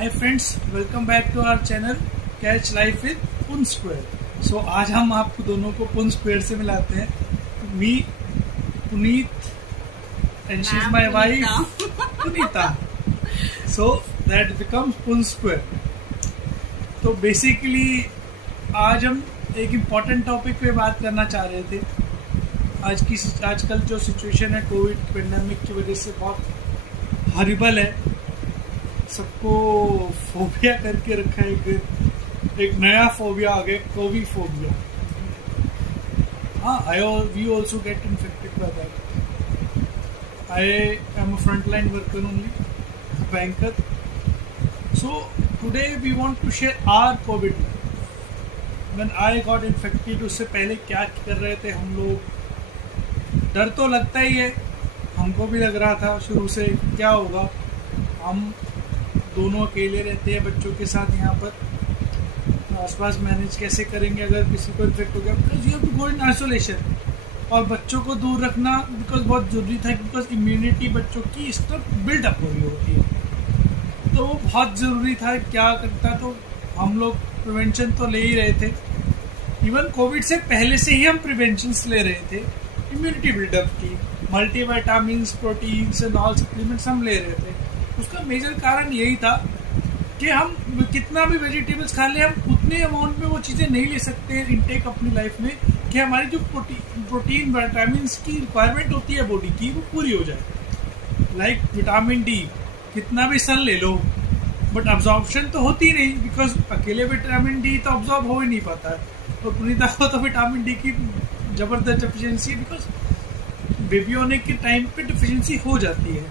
Hi friends, welcome back to our channel catch life with Pun Square. So आज हम आपको दोनों को पुन स्क्वायर से मिलाते हैं। Me Puneet and she is my wife Puneeta, so that becomes Pun square. तो बेसिकली आज हम एक इम्पॉर्टेंट टॉपिक पे बात करना चाह रहे थे। आजकल जो सिचुएशन है कोविड पेंडेमिक की वजह से बहुत हॉरिबल है, सबको फोबिया करके रखा है। एक नया फोबिया आ गया, कोविड फोबिया। हाँ, we also get infected by that. I am a frontline worker only, banker. So today we want to share our COVID life. When I got infected, उससे पहले क्या कर रहे थे हम लोग। डर तो लगता ही है, हमको भी लग रहा था शुरू से क्या होगा। हम दोनों अकेले रहते हैं बच्चों के साथ यहाँ पर, तो आसपास मैनेज कैसे करेंगे अगर किसी को इन्फेक्ट हो गया। Because you have to go in isolation, और बच्चों को दूर रखना बिकॉज बहुत ज़रूरी था, बिकॉज इम्यूनिटी बच्चों की इस तरह बिल्डअप हो रही होती है, तो वो बहुत ज़रूरी था। क्या करता, तो हम लोग प्रिवेंशन तो ले ही रहे थे। इवन कोविड से पहले से ही हम प्रिवेंशंस ले रहे थे इम्यूनिटी बिल्डअप की। Multivitamins, proteins and all supplements हम ले रहे थे। उसका मेजर कारण यही था कि हम कितना भी वेजिटेबल्स खा लें, हम उतने अमाउंट में वो चीज़ें नहीं ले सकते हैं इनटेक अपनी लाइफ में कि हमारी जो प्रोटीन विटामिन्स की रिक्वायरमेंट होती है बॉडी की, वो पूरी हो जाए। लाइक विटामिन डी, कितना भी सन ले लो बट अब्जॉर्प्शन तो होती नहीं, बिकॉज अकेले विटामिन डी तो अब्जॉर्ब हो ही नहीं पाता है। तो पुनीता को तो विटामिन डी की ज़बरदस्त डिफिशियंसी, बिकॉज बेबी होने के टाइम पे डिफिशियंसी हो जाती है।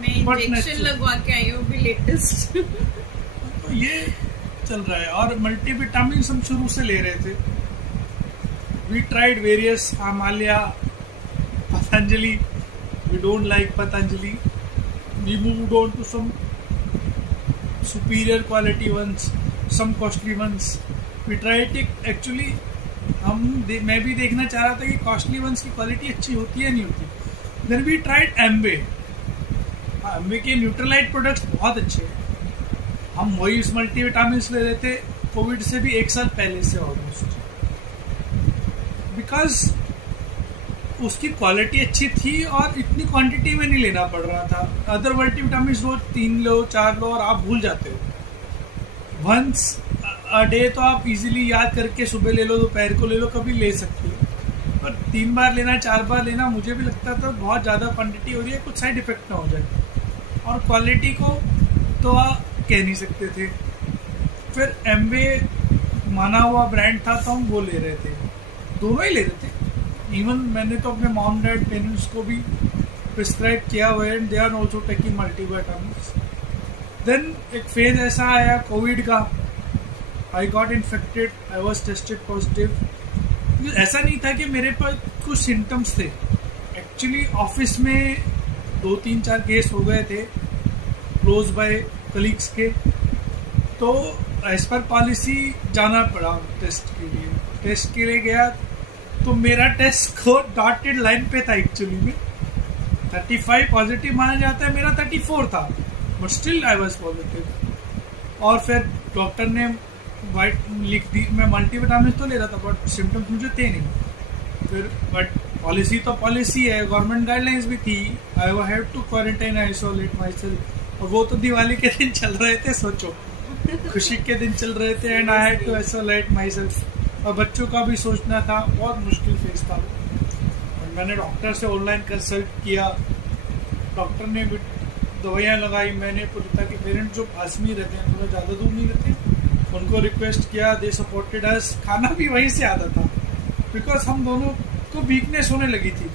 मैं इंजेक्शन लगवा के आई हूँ भी लेटेस्ट। तो ये चल रहा है, और मल्टीविटामिन हम शुरू से ले रहे थे। We tried various, Himalaya, Patanjali. We don't like Patanjali, we moved on to some superior quality ones, some costly ones. We tried it actually. मैं भी देखना चाह रहा था कि कॉस्टली वंस की क्वालिटी अच्छी होती है नहीं होती। Then we tried एम्बे। एम्बे के न्यूट्रलाइट प्रोडक्ट्स बहुत अच्छे हैं। हम वही उस मल्टीविटामिन ले रहे थे कोविड से भी 1 साल पहले से ऑलमोस्ट, बिकॉज उसकी क्वालिटी अच्छी थी और इतनी क्वांटिटी में नहीं लेना पड़ रहा था। अदर मल्टीविटामिन रोज 3 लो 4 लो और आप भूल जाते हो। वंस अ डे तो आप इजीली याद करके सुबह ले लो, दोपहर को ले लो, कभी ले सकते हो। पर 3 बार लेना, 4 बार लेना, मुझे भी लगता था बहुत ज़्यादा क्वांटिटी हो रही है, कुछ साइड इफेक्ट ना हो जाए। और क्वालिटी को तो आप कह नहीं सकते थे। फिर एम्बे माना हुआ ब्रांड था, तो हम वो ले रहे थे, दोनों ही ले रहे थे। इवन मैंने तो अपने मॉम डैड पेरेंट्स को भी प्रिस्क्राइब किया हुआ है, they are also taking multivitamins. Then एक फेज ऐसा आया कोविड का, I got infected, I was tested positive. ऐसा नहीं था कि मेरे पास कुछ सिम्टम्स थे। एक्चुअली ऑफिस में 2-3-4 केस हो गए थे क्लोज बाय कलीग्स के, तो एज पर पॉलिसी जाना पड़ा टेस्ट के लिए। टेस्ट के लिए गया तो मेरा टेस्ट स्कोर डॉटेड लाइन पे था। एक्चुअली में 35 पॉजिटिव माना जाता है, मेरा 34 था, but still I was positive. और फिर डॉक्टर ने वाइट लिख दी। मैं मल्टीविटामिन तो ले रहा था बट सिम्टम्स मुझे थे नहीं। फिर बट पॉलिसी तो पॉलिसी है, गवर्नमेंट गाइडलाइंस भी थी, I have to quarantine, isolate myself. और वो तो दिवाली के दिन चल रहे थे, सोचो खुशी के दिन चल रहे थे, and I had to isolate myself. और बच्चों का भी सोचना था, बहुत मुश्किल फेज था। और मैंने डॉक्टर से ऑनलाइन कंसल्ट किया, डॉक्टर ने भी दवाइयाँ लगाई। मैंने पुनीता के पेरेंट्स जो पास में रहते हैं, थोड़ा ज़्यादा दूर नहीं रहते, उनको रिक्वेस्ट किया, दे सपोर्टेड अस। खाना भी वहीं से आता था, बिकॉज हम दोनों को वीकनेस होने लगी थी।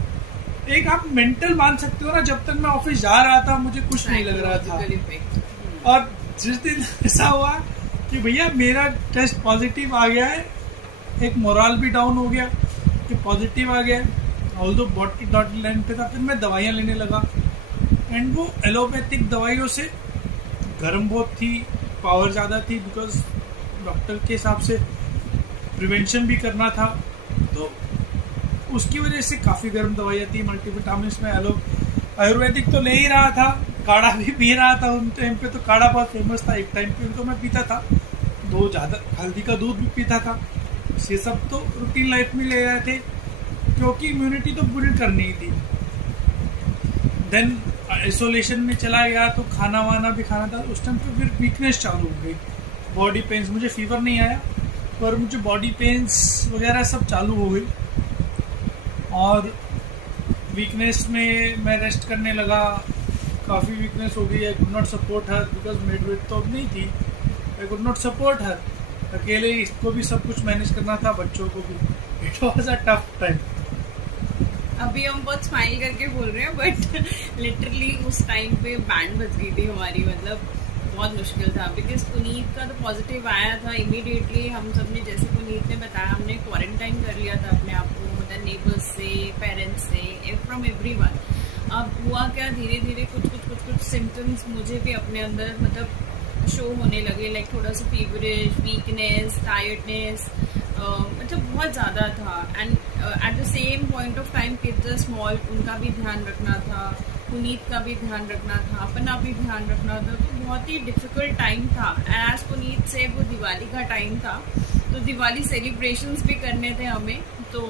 एक आप मेंटल मान सकते हो ना, जब तक मैं ऑफिस जा रहा था मुझे कुछ नहीं लग रहा था। और जिस दिन ऐसा हुआ कि भैया मेरा टेस्ट पॉजिटिव आ गया है, एक मोरल भी डाउन हो गया कि पॉजिटिव आ गया है, ऑल्दो बॉडी डॉट लाइन पे था। फिर मैं दवाइयाँ लेने लगा, एंड वो एलोपैथिक दवाइयों से गर्म बहुत थी, पावर ज़्यादा थी, बिकॉज डॉक्टर के हिसाब से प्रिवेंशन भी करना था, तो उसकी वजह से काफ़ी गर्म दवाइयाँ थी। मल्टीविटामिन्स में आयुर्वेदिक तो ले ही रहा था, काढ़ा भी पी रहा था उन टाइम पे, तो काढ़ा बहुत फेमस था एक टाइम पे, तो मैं पीता था, दो ज़्यादा हल्दी का दूध भी पीता था। ये सब तो रूटीन लाइफ में ले रहे थे क्योंकि इम्यूनिटी तो बिल्ड करनी ही थी। देन आइसोलेशन में चला गया तो खाना वाना भी खाना था, उस टाइम पे फिर वीकनेस चालू हो गई, बॉडी पेन्स, मुझे फीवर नहीं आया पर मुझे बॉडी पेन्स वगैरह सब चालू हो गई। और वीकनेस में मैं रेस्ट करने लगा, काफ़ी वीकनेस हो गई। I could not support her because maid wait तो अब नहीं थी, I could not support her, अकेले इसको भी सब कुछ मैनेज करना था, बच्चों को भी। It was a tough time. अभी हम बहुत स्माइल करके बोल रहे हैं बट लिटरली उस टाइम पे बैंड बज गई थी हमारी, मतलब बहुत मुश्किल था। बिकॉज पुनीत का तो पॉजिटिव आया था इमीडिएटली, हम सब ने, जैसे पुनीत ने बताया, हमने क्वारंटाइन कर लिया था अपने आप को, मतलब नेबर्स से, पेरेंट्स से, फ्रॉम एवरीवन। अब हुआ क्या, धीरे धीरे कुछ सिम्टम्स मुझे भी अपने अंदर मतलब शो होने लगे, लाइक थोड़ा सा फीवरिश, वीकनेस, टायर्डनेस, मतलब बहुत ज़्यादा था। And at the same point of time kids small, उनका भी ध्यान रखना था, पुनीत का भी ध्यान रखना था, अपना भी ध्यान रखना था, तो बहुत ही डिफ़िकल्ट टाइम था। एज पुनीत से वो दिवाली का टाइम था, तो दिवाली सेलिब्रेशंस भी करने थे हमें, तो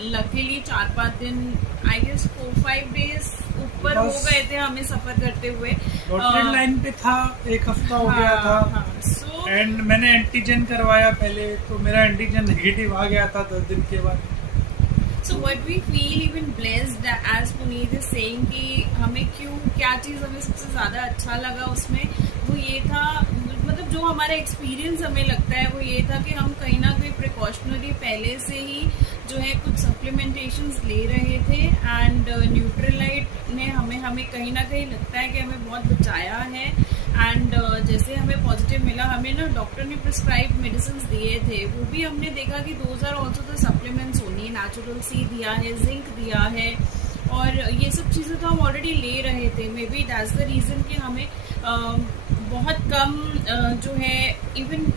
लकीली 4-5 दिन, आई गेस 4-5 डेज ऊपर हो गए थे हमें सफ़र करते हुए। लाइन पे था, एक हफ्ता हो गया था। सो एंड मैंने एंटीजन करवाया पहले, तो मेरा एंटीजन नेगेटिव आ गया था 10 दिन के बाद। So what we feel even blessed as Puneet is saying कि हमें क्या चीज़ हमें सबसे ज़्यादा अच्छा लगा उसमें, वो ये था, मतलब जो हमारा एक्सपीरियंस हमें लगता है वो ये था कि हम कहीं ना कहीं प्रिकॉशनरी पहले से ही जो है कुछ सप्लीमेंटेशंस ले रहे थे। एंड न्यूट्रलाइट ने हमें कहीं ना कहीं लगता है कि हमें बहुत बचाया है। एंड जैसे हमें पॉजिटिव मिला, हमें ना डॉक्टर ने प्रिस्क्राइब मेडिसिन दिए थे, वो भी हमने देखा कि those are also the supplements only, natural C दिया है, जिंक दिया है, और ये सब चीज़ें तो हम ऑलरेडी ले रहे थे। May be that's the reason कि हमें बहुत कम जो है, इवन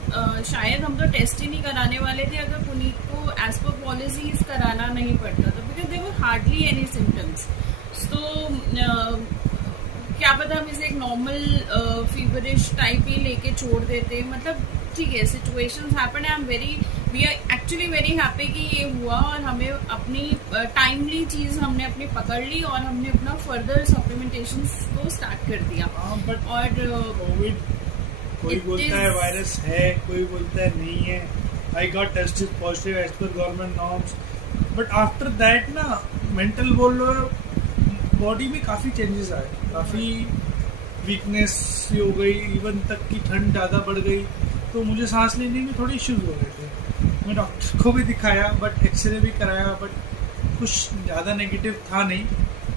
शायद हम तो टेस्ट ही नहीं कराने वाले थे अगर पुनीत को एज पर पॉलिसीज कराना नहीं पड़ता था, because they were hardly any symptoms. तो क्या पता हम इसे एक नॉर्मल फीवरिश टाइप ही लेके छोड़ देते, मतलब ठीक है, situations happen. We are actually very happy कि ये हुआ और हमें अपनी टाइमली चीज़ हमने अपनी पकड़ ली और हमने अपना फर्दर सप्लीमेंटेशंस को स्टार्ट कर दिया। बट और कोविड, कोई बोलता है वायरस है, कोई बोलता है नहीं है। I got tested positive as per government norms, but after that ना मेंटल बोल लो, बॉडी में काफ़ी चेंजेस आए, काफ़ी वीकनेस हो गई, इवन तक की ठंड ज़्यादा बढ़ गई, तो मुझे सांस लेने में थोड़े इश्यूज हो गए थे। मैं डॉक्टर को भी दिखाया, बट एक्सरे भी कराया, बट कुछ ज़्यादा नेगेटिव था नहीं।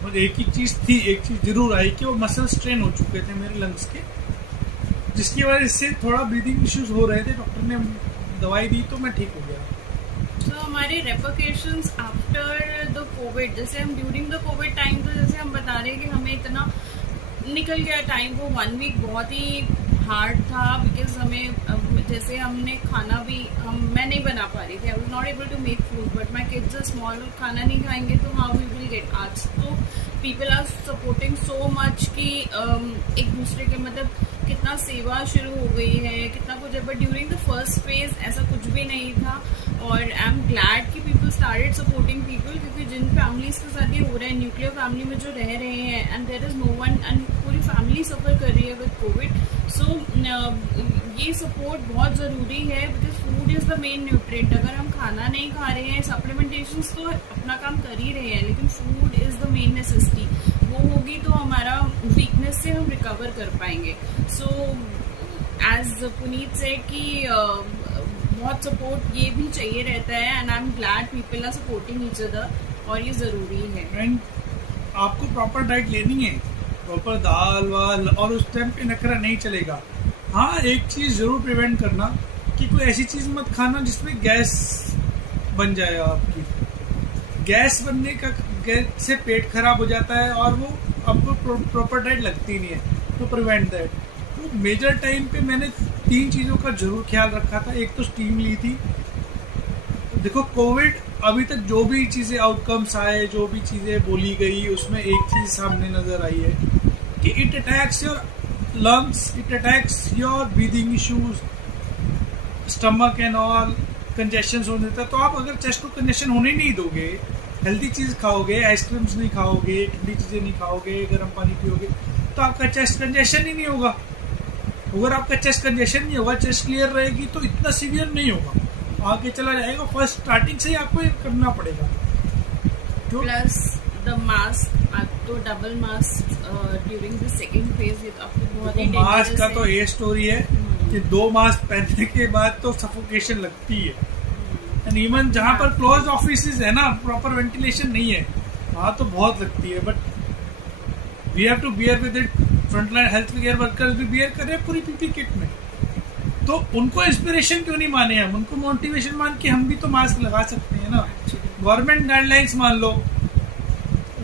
और एक ही चीज़ थी, एक चीज़ ज़रूर आई कि वो मसल स्ट्रेन हो चुके थे मेरे लंग्स के, जिसकी वजह से थोड़ा ब्रीदिंग इश्यूज हो रहे थे। डॉक्टर ने दवाई दी तो मैं ठीक हो गया। तो हमारे रेपरकेशंस आफ्टर द कोविड, जैसे हम ड्यूरिंग द कोविड टाइम, तो जैसे हम बता रहे हैं कि हमें इतना निकल गया टाइम, वो 1 वीक बहुत ही हार्ड था। बिकॉज हमें जैसे हमने खाना भी मैं नहीं बना पा रही थी, I was not able to make food, but my kids are small, खाना नहीं खाएंगे तो हाउ वी विल गेट। आज तो people are supporting so much कि एक दूसरे के, मतलब कितना सेवा शुरू हो गई है, कितना कुछ है। But during the first phase ऐसा कुछ भी नहीं था, और आई एम ग्लैड कि पीपल स्टार्टेड सपोर्टिंग पीपल, क्योंकि जिन फैमिलीज के साथ ये हो रहा है, न्यूक्लियर फैमिली में जो रह रहे हैं, and there is no one, and पूरी फैमिली सफ़र कर रही है विद कोविड। सो ये सपोर्ट बहुत ज़रूरी है, because food is the main nutrient. अगर हम खाना नहीं खा रहे हैं, सप्लीमेंटेशंस तो अपना काम कर ही रहे हैं, लेकिन food is the main necessity. वो होगी तो हमारा वीकनेस से हम रिकवर कर पाएंगे। सो एज पुनीत से कि बहुत सपोर्ट ये भी चाहिए रहता है, and I am glad people are supporting each other, और ये ज़रूरी है। एंड आपको प्रॉपर डाइट लेनी है, प्रॉपर दाल वाल, और उस टाइम पे नखरा नहीं चलेगा। हाँ, एक चीज़ ज़रूर प्रिवेंट करना कि कोई ऐसी चीज़ मत खाना जिसमें गैस बन जाए आपकी। गैस बनने का, गैस से पेट खराब हो जाता है और वो आपको प्रॉपर डाइट लगती नहीं है, तो प्रिवेंट दैट। तो मेजर टाइम पे मैंने 3 चीज़ों का जरूर ख्याल रखा था। एक तो स्टीम ली थी। देखो, कोविड अभी तक जो भी चीज़ें आउटकम्स आए, जो भी चीज़ें बोली गई, उसमें एक चीज़ सामने नज़र आई है क्योंकि it attacks your lungs, it attacks your breathing issues, stomach and all, congestion होने देता है। तो आप अगर चेस्ट को कंजेशन होने नहीं दोगे, हेल्दी चीज खाओगे, आइसक्रीम्स नहीं खाओगे, ठंडी चीजें नहीं खाओगे, गर्म पानी पियोगे, तो आपका चेस्ट कंजेशन ही नहीं होगा। अगर आपका चेस्ट कंजेशन नहीं होगा, चेस्ट क्लियर रहेगी, तो इतना सीवियर नहीं होगा, आगे चला जाएगा। फर्स्ट स्टार्टिंग से ही आपको ये करना पड़ेगा। प्लस द मास्क, तो double mask during the second phase, ये तो आपको बहुत ही मास्क का तो है। ये स्टोरी है कि 2 मास्क पहनने के बाद तो सफोकेशन लगती है। एंड इवन जहाँ पर क्लोज ऑफिसेज है ना, प्रॉपर वेंटिलेशन नहीं है, वहाँ तो बहुत लगती है। But we have to bear with it. Frontline health care workers भी बियर कर रहे हैं पूरी पीपी किट में, तो उनको इंस्पिरेशन क्यों नहीं माने हम, उनको मोटिवेशन मान के हम भी तो मास्क लगा सकते हैं ना। गवर्नमेंट गाइडलाइंस मान लो,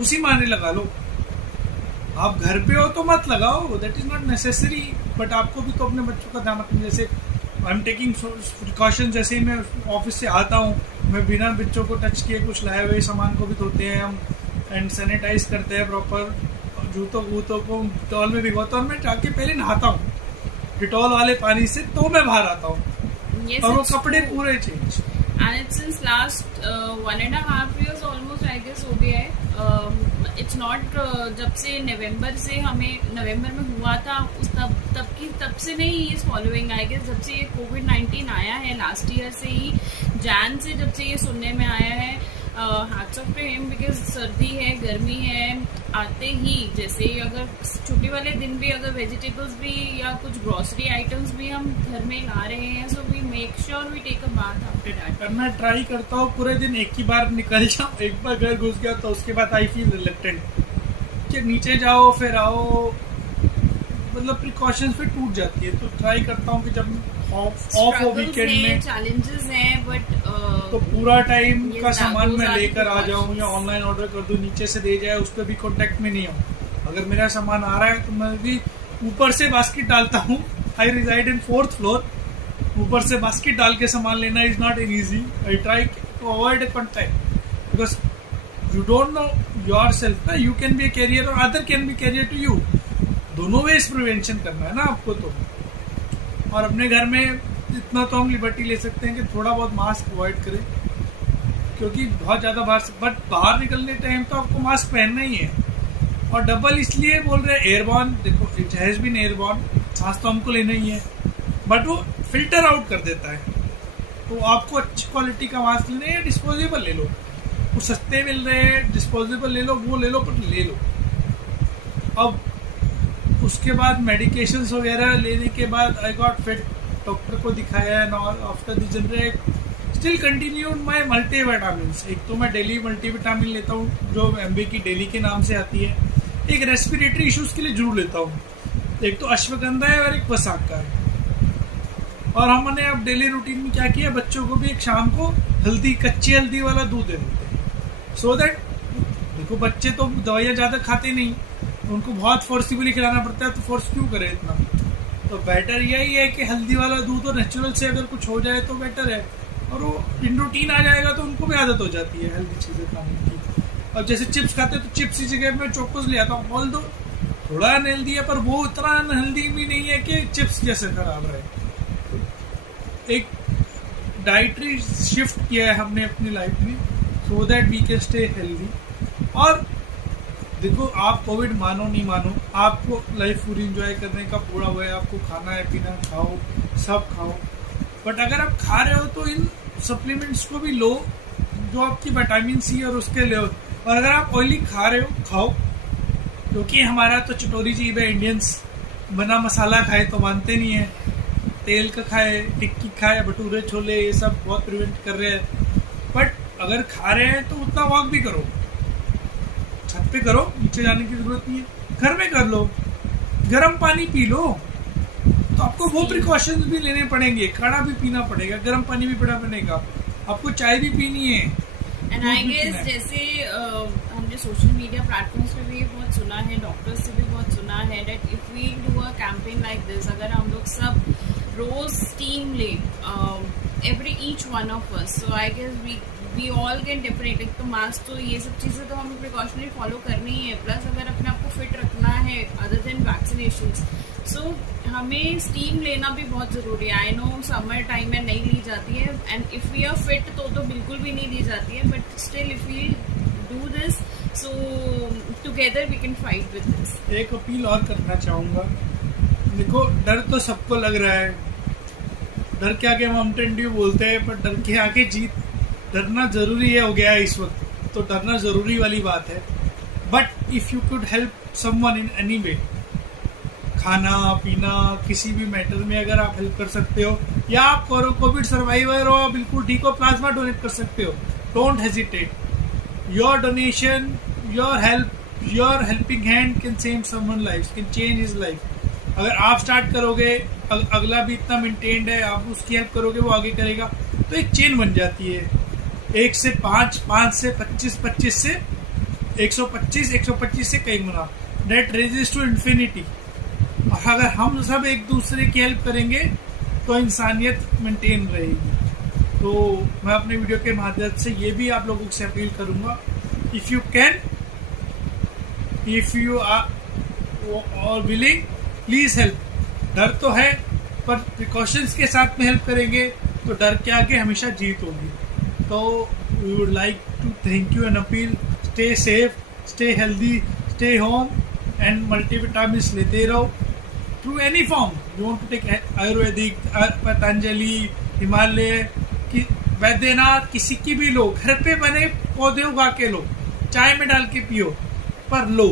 उसी माने लगा लो। आप घर पे हो तो मत लगाओ, that is not necessary. But आपको भी तो अपने बच्चों का ध्यान रखना। जैसे आई एम टेकिंग प्रिकॉशन, जैसे ही मैं ऑफिस से आता हूँ, मैं बिना बच्चों को टच किए कुछ लाए हुए सामान को भी धोते हैं हम, एंड सैनिटाइज करते हैं प्रॉपर। जूतों वूतों को डिटॉल में भिगोता हूँ, मैं जाके पहले नहाता हूँ डिटॉल वाले पानी से, तो मैं बाहर आता हूँ। Yes, और वो it's कपड़े true. पूरे change. And it's since last 1.5 years almost, I guess, हो गया है। It's not जब से नवंबर से हमें नवंबर में हुआ था, उस तब से नहीं इस फॉलोइंग, आई गेस जब से ये कोविड-19 आया है लास्ट ईयर से ही, जैन से जब से ये सुनने में आया है। Hats off to him, because सर्दी है, गर्मी है, आते ही जैसे अगर छुट्टी वाले दिन भी अगर वेजिटेबल्स भी या कुछ ग्रोसरी आइटम्स भी हम घर में ला रहे हैं, so we make sure we take a bath after that. मैं ट्राई करता हूँ पूरे दिन एक ही बार निकल जाऊँ, एक बार घर घुस गया तो उसके बाद आई फील रिलेक्टेंट कि नीचे जाओ फिर आओ, मतलब प्रिकॉशंस फिर टूट जाती है। तो ट्राई करता हूँ कि जब ऑफ हो वीकेंड में, चैलेंजेस हैं, बट तो पूरा टाइम ये का सामान those मैं are the लेकर आ जाऊँ या precautions. ऑनलाइन ऑर्डर कर दूँ, नीचे से दे जाए, उस पर भी कॉन्टेक्ट में नहीं हूँ। अगर मेरा सामान आ रहा है तो मैं भी ऊपर से बास्केट डालता हूँ। आई रिजाइड इन 4th फ्लोर, ऊपर से बास्केट डाल के सामान लेना is not easy. I try to avoid contact because you don't know yourself ना, you can be a carrier और other can be carrier to you. दोनों वेज प्रिवेंशन करना है ना आपको तो। और अपने घर में इतना तो हम लिबर्टी ले सकते हैं कि थोड़ा बहुत मास्क अवॉइड करें, क्योंकि बहुत ज़्यादा बाहर निकलने टाइम तो आपको मास्क पहनना ही है। और डबल इसलिए बोल रहे हैं एयरबॉर्न, देखो इट हैज़ बीन एयरबॉर्न, सांस तो हमको लेना ही है, बट वो फिल्टर आउट कर देता है। तो आपको अच्छी क्वालिटी का मास्क लेना है या डिस्पोजेबल ले लो, वो सस्ते मिल रहे हैं, डिस्पोजेबल ले लो, वो ले लो, पर ले लो। अब उसके बाद मेडिकेशंस वगैरह लेने के बाद आई गॉट फिट, डॉक्टर को दिखाया है, और after the generate still continued my multivitamins. एक तो मैं डेली मल्टीविटामिन लेता हूँ जो एमबी की डेली के नाम से आती है, एक रेस्पिरेटरी इश्यूज के लिए जरूर लेता हूँ, एक तो अश्वगंधा है और एक वसाका है। और हमने अब डेली रूटीन में क्या किया, बच्चों को भी एक शाम को हल्दी, कच्ची हल्दी वाला दूध दे देते हैं, सो दैट देखो बच्चे तो दवाइयाँ ज़्यादा खाते नहीं, उनको बहुत फोर्सिबली खिलाना पड़ता है, तो फोर्स क्यों करे इतना। तो बेटर यही है कि हल्दी वाला दूध और नेचुरल से अगर कुछ हो जाए तो बेटर है, और वो इन रूटीन आ जाएगा तो उनको भी आदत हो जाती है हेल्दी चीज़ें खाने की। अब जैसे चिप्स खाते हैं तो चिप्स की जगह मैं चोकोस ले आता हूँ, ऑल दो थोड़ा अनहेल्दी है पर वो उतना अनहेल्दी भी नहीं है कि चिप्स जैसे खराब रहे। एक डाइटरी शिफ्ट किया है हमने अपनी लाइफ में, so that we can stay healthy. और देखो आप कोविड मानो नहीं मानो, आपको लाइफ पूरी एंजॉय करने का पूरा हुआ है, आपको खाना है, पीना, खाओ, सब खाओ, बट अगर आप खा रहे हो तो इन सप्लीमेंट्स को भी लो जो आपकी विटामिन सी और उसके ले। और अगर आप ऑयली खा रहे हो, खाओ, क्योंकि हमारा तो चटोरी जीव है इंडियंस, बना मसाला खाए तो मानते नहीं है, तेल का खाए, टिक्की खाए, भटूरे छोले, ये सब बहुत प्रिवेंट कर रहे हैं। बट अगर खा रहे हैं तो उतना वॉक भी करो, छत पे करो, नीचे जाने की जरूरत नहीं है, घर में कर लो, गर्म पानी पी लो। तो आपको वो प्रिकॉशंस भी लेने पड़ेंगे, काढ़ा भी पीना पड़ेगा, गर्म पानी भी पीना पड़ेगा, आपको चाय भी पीनी है। एंड आई गेस जैसे हमने सोशल मीडिया प्लेटफॉर्म्स पे भी बहुत सुना है, डॉक्टर्स से भी बहुत सुना है, that if we do a campaign like this, अगर हम लोग सब रोज स्टीम ले, every each one of us, so I guess we we all can definite, एक तो मास्क तो ये सब चीज़ें तो हमें प्रिकॉशनरी फॉलो करनी ही है, प्लस अगर अपने आप को फिट रखना है अदर देन वैक्सीनेशंस, सो हमें स्टीम लेना भी बहुत ज़रूरी है। आई नो समर टाइम में नहीं ली जाती है, and if we are fit तो बिल्कुल भी नहीं ली जाती है, but still if we do this so together we can fight with this. एक अपील और करना चाहूँगा, देखो डर तो सबको लग रहा है, डर के आगे माउंटेन ड्यू बोलते हैं, पर डर के आगे जीत, डरना जरूरी है, हो गया है इस वक्त, तो डरना जरूरी वाली बात है। But if you could help someone in any way, खाना पीना किसी भी मैटर में अगर आप हेल्प कर सकते हो, या आप कोविड सर्वाइवर हो, बिल्कुल ठीक हो, प्लाज्मा डोनेट कर सकते हो, don't hesitate. Your donation, your help, your helping hand can save someone life, can change his life. अगर आप स्टार्ट करोगे, अगला भी इतना मेंटेन्ड है, आप उसकी हेल्प करोगे, वो आगे करेगा, तो एक चेन बन जाती है, 1 से 5, 5 से 25, 25 से 125, 125 से कई गुना, डेट रेजेस टू इन्फिनिटी। और अगर हम सब एक दूसरे की हेल्प करेंगे तो इंसानियत मेंटेन रहेगी। तो मैं अपने वीडियो के माध्यम से ये भी आप लोगों से अपील करूंगा, if you can, if you are willing, please help. डर तो है, पर प्रिकॉशंस के साथ में हेल्प करेंगे तो डर के आगे हमेशा जीत होगी। तो we would like to thank you and appeal, stay safe, stay healthy, stay home and multivitamins लेते रहो through any form. You want to take ayurvedic, Patanjali, Himalaya की, वैद्यनाथ, किसी की भी लो, घर पे बने पौधे उगा के लो, चाय में डाल के पियो, पर लो।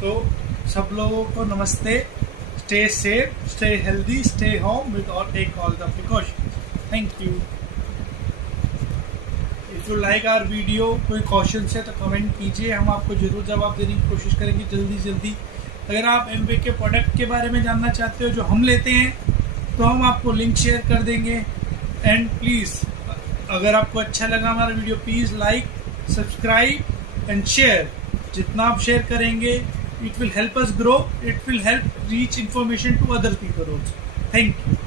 तो सब लोगों को नमस्ते, stay safe, stay healthy, stay home with और take all the precautions. Thank you. If you like our video, कोई क्वेश्चन है तो कमेंट कीजिए, हम आपको जरूर जवाब देने की कोशिश करेंगे जल्दी। अगर आप एमवे के प्रोडक्ट के बारे में जानना चाहते हो जो हम लेते हैं, तो हम आपको लिंक शेयर कर देंगे। एंड प्लीज़, अगर आपको अच्छा लगा हमारा video, please like, subscribe and share. जितना आप शेयर करेंगे, it will help us grow, it will help reach information to other people also. Thank you.